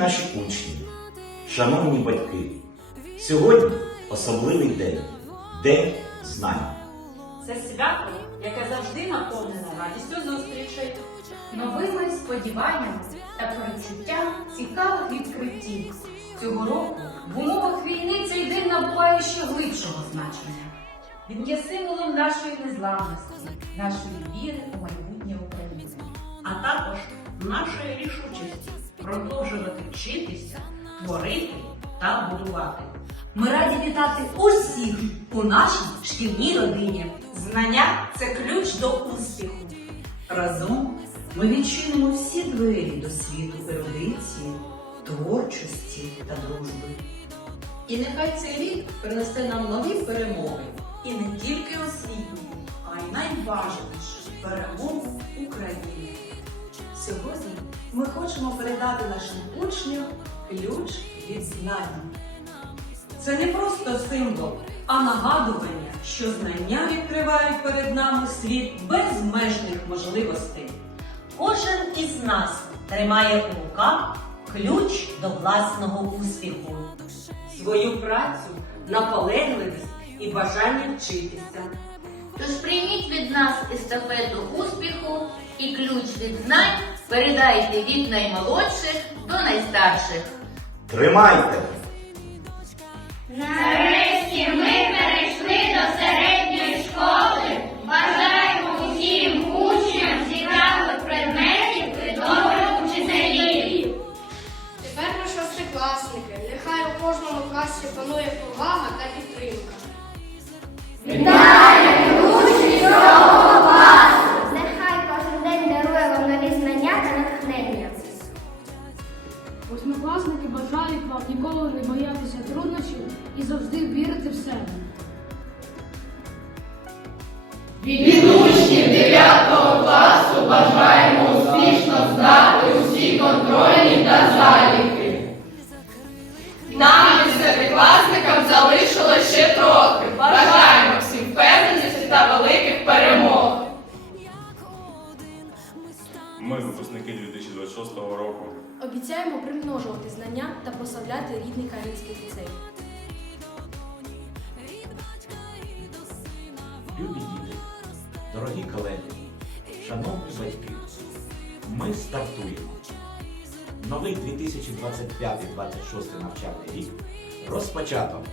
наші учні, шановні батьки, сьогодні особливий день День знань. Це свято, яке завжди наповнене радістю зустрічей. новими сподіваннями та перечуттям цікавих відкриттів. Цього року в умовах війни цей день набуває ще глибшого значення. Він є символом нашої незламності, нашої віри у майбутнє України. а також нашої рішучості продовжувати вчитися, творити та будувати. Ми раді вітати усіх у нашій шкільній родині. Знання це ключ до успіху. Разом ми відчинимо всі двері до світу ерудиції, творчості та дружби. І нехай цей рік принесе нам нові перемоги. І не тільки освітні, а й найважливіше перемогу України. Сьогодні ми хочемо передати нашим учням ключ від знань. Це не просто символ, а нагадування, що знання відкривають перед нами світ безмежних можливостей. Кожен із нас тримає у руках ключ до власного успіху. Свою працю, наполегливість і бажання вчитися. Тож прийміть від нас естафету успіху і ключ від знань передайте від наймолодших до найстарших. Тримайте! Нарешті ми перейшли до середньої школи. Бажаємо усім учням цікавих предметів і добрих учителів. Тепер ми шостикласники. Нехай у кожному класі панує повага та підтримка. Нехай Восьмикласники бажають вам ніколи не боятися труднощів і завжди вірити в себе. Відучні 9 класу бажаємо успішно знати усі контрольні та заліки. Нам десятикласникам залишилось ще трохи. Бажаємо всім впевненості та великих перемог. Ми, випускники 2026 року, Обіцяємо примножувати знання та прославляти рідний Каринський ліцей. Любі діти, дорогі колеги, шановні батьки, ми стартуємо. Новий 2025-2026 навчальний рік розпочато.